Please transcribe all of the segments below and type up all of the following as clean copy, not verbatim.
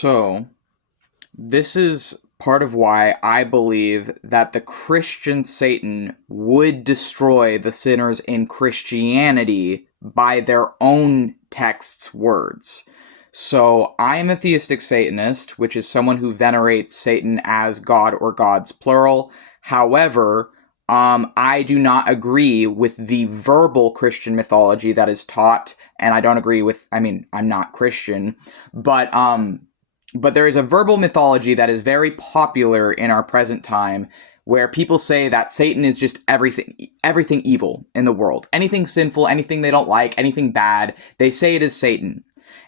So, this is part of why I believe that the Christian Satan would destroy the sinners in Christianity by their own text's words. So, I am a theistic Satanist, which is someone who venerates Satan as God or gods plural. However, I do not agree with the verbal Christian mythology that is taught, and I don't agree with, I'm not Christian, but there is a verbal mythology that is very popular in our present time where people say that Satan is just everything evil in the world. Anything sinful, anything they don't like, anything bad, they say it is Satan.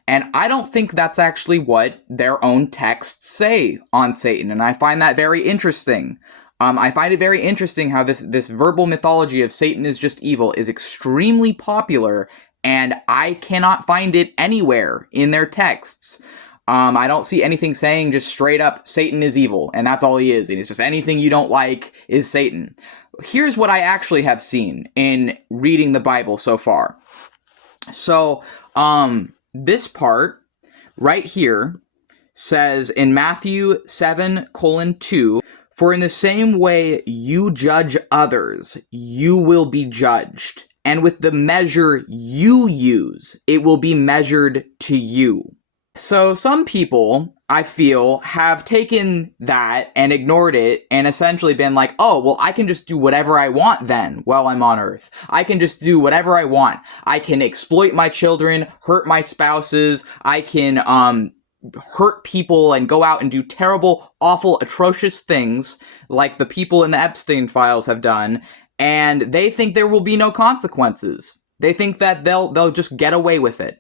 And I don't think that's actually what their own texts say on Satan, and I find that very interesting. I find it very interesting how this verbal mythology of Satan is just evil is extremely popular, and I cannot find it anywhere in their texts. I don't see anything saying just straight up, Satan is evil, and that's all he is, and it's just anything you don't like is Satan. Here's what I actually have seen in reading the Bible so far. So, this part right here says in Matthew 7:2, "For in the same way you judge others, you will be judged, and with the measure you use, it will be measured to you." So some people, I feel, have taken that and ignored it and essentially been like, oh, well, I can just do whatever I want then while I'm on Earth. I can just do whatever I want. I can exploit my children, hurt my spouses, I can hurt people and go out and do terrible, awful, atrocious things like the people in the Epstein files have done, and they think there will be no consequences. They think that they'll just get away with it.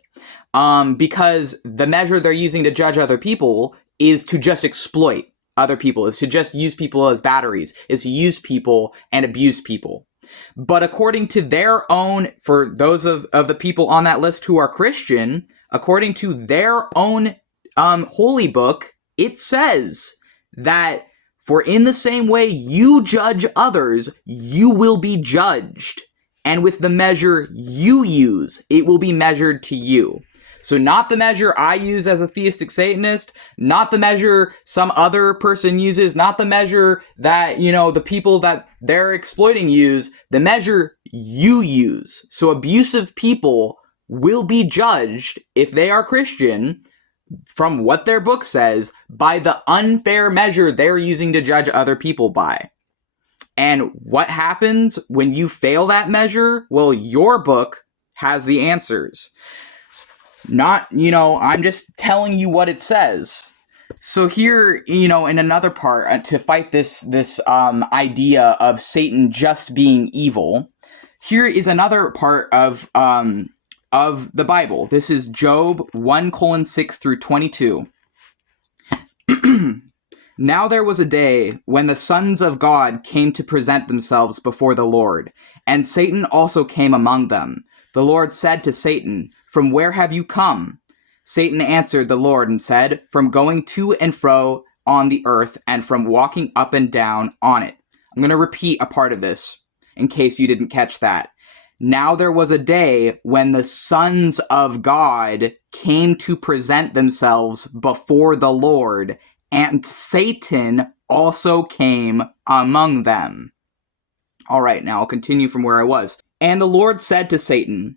Because the measure they're using to judge other people is to just exploit other people, is to just use people as batteries, is to use people and abuse people. But according to their own, for those of the people on that list who are Christian, according to their own holy book, it says that for in the same way you judge others, you will be judged. And with the measure you use, it will be measured to you. So not the measure I use as a theistic Satanist, not the measure some other person uses, not the measure that, the people that they're exploiting use, the measure you use. So abusive people will be judged, if they are Christian, from what their book says, by the unfair measure they're using to judge other people by. And what happens when you fail that measure? Well, your book has the answers. Not, I'm just telling you what it says. So here, in another part, to fight this idea of Satan just being evil, here is another part of the Bible. This is Job 1:6-22. "Now there was a day when the sons of God came to present themselves before the Lord, and Satan also came among them. The Lord said to Satan, 'From where have you come?' Satan answered the Lord and said, 'From going to and fro on the earth, and from walking up and down on it.'" I'm going to repeat a part of this, in case you didn't catch that. "Now there was a day when the sons of God came to present themselves before the Lord, and Satan also came among them." All right, now I'll continue from where I was. "And the Lord said to Satan,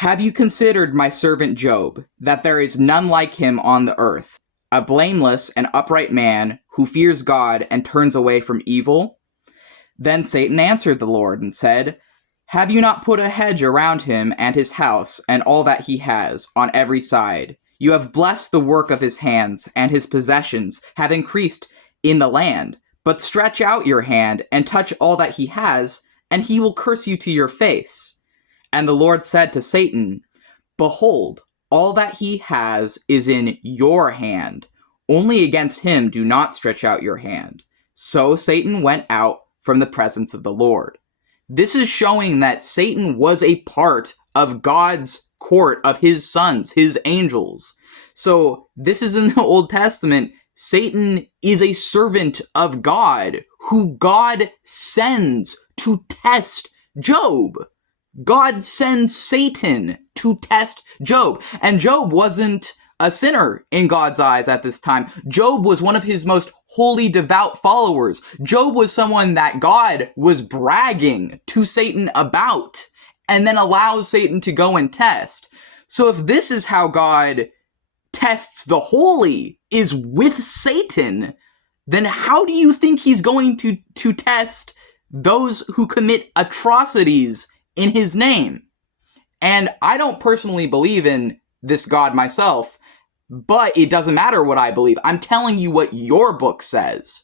'Have you considered my servant Job, that there is none like him on the earth, a blameless and upright man who fears God and turns away from evil?' Then Satan answered the Lord and said, 'Have you not put a hedge around him and his house and all that he has on every side? You have blessed the work of his hands, and his possessions have increased in the land. But stretch out your hand and touch all that he has, and he will curse you to your face.' And the Lord said to Satan, 'Behold, all that he has is in your hand. Only against him do not stretch out your hand.' So Satan went out from the presence of the Lord." This is showing that Satan was a part of God's court of his sons, his angels. So this is in the Old Testament. Satan is a servant of God who God sends to test Job. God sends Satan to test Job. And Job wasn't a sinner in God's eyes at this time. Job was one of his most holy, devout followers. Job was someone that God was bragging to Satan about, and then allows Satan to go and test. So if this is how God tests the holy, is with Satan, then how do you think he's going to test those who commit atrocities in his name? And I don't personally believe in this God myself, but it doesn't matter what I believe. I'm telling you what your book says.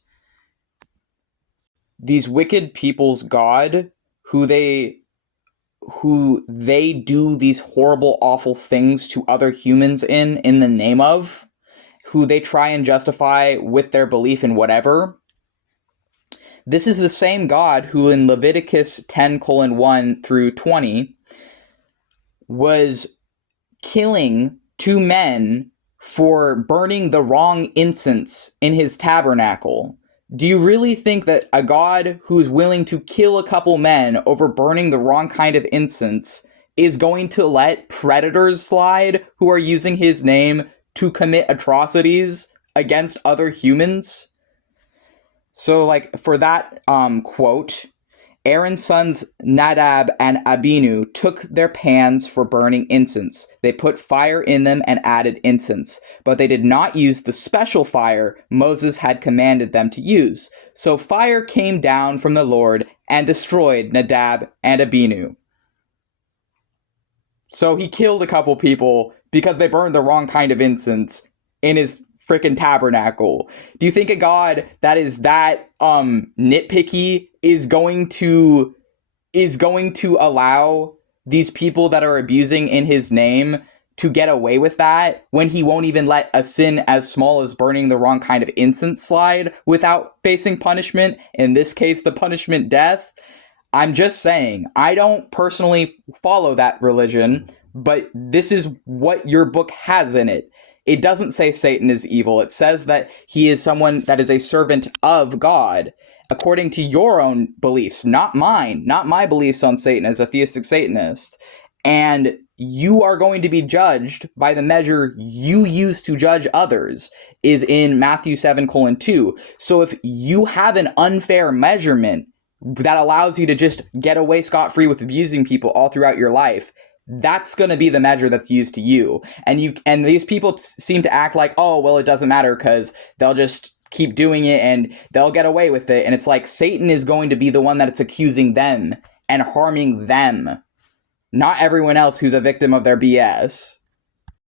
These wicked people's God, who they do these horrible, awful things to other humans in the name of, who they try and justify with their belief in whatever. This is the same God who in Leviticus 10:1 through 20 was killing 2 men for burning the wrong incense in his tabernacle. Do you really think that a God who's willing to kill a couple men over burning the wrong kind of incense is going to let predators slide who are using his name to commit atrocities against other humans? So, like, for that quote, Aaron's sons Nadab and Abihu took their pans for burning incense. They put fire in them and added incense, but they did not use the special fire Moses had commanded them to use. So fire came down from the Lord and destroyed Nadab and Abihu. So he killed a couple people because they burned the wrong kind of incense in his freaking tabernacle. Do you think a God that is that nitpicky is going to allow these people that are abusing in his name to get away with that when he won't even let a sin as small as burning the wrong kind of incense slide without facing punishment? In this case, the punishment death. I'm just saying, I don't personally follow that religion, but this is what your book has in it. It doesn't say Satan is evil. It says that he is someone that is a servant of God, according to your own beliefs, not mine, not my beliefs on Satan as a theistic Satanist. And you are going to be judged by the measure you use to judge others, is in Matthew 7:2. So if you have an unfair measurement that allows you to just get away scot-free with abusing people all throughout your life, that's going to be the measure that's used to you. And these people seem to act like, oh, well, it doesn't matter because they'll just keep doing it and they'll get away with it. And it's like Satan is going to be the one that's accusing them and harming them, not everyone else who's a victim of their BS.